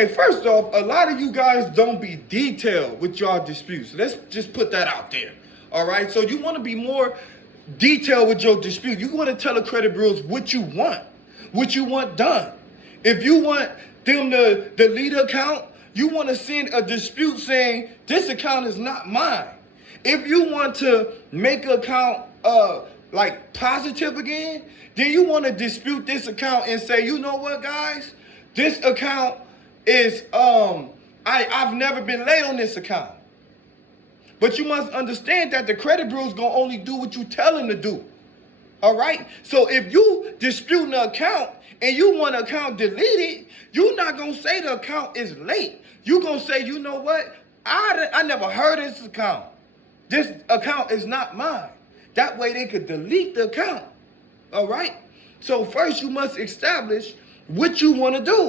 Hey, first off, a lot of you guys don't be detailed with y'all disputes. Let's just put that out there. All right. So you want to be more detailed with your dispute. You want to tell the credit bureaus what you want done. If you want them to delete an account, you want to send a dispute saying this account is not mine. If you want to make an account like positive again, then you want to dispute this account and say, you know what, guys, this account is I've never been late on this account. But you must understand that the credit bureau is gonna only do what you tell them to do. All right. So if you dispute an account and you want an account deleted, you're not gonna say the account is late. You're gonna say, you know what? I never heard of this account. This account is not mine. That way they could delete the account. All right. So first you must establish what you want to do.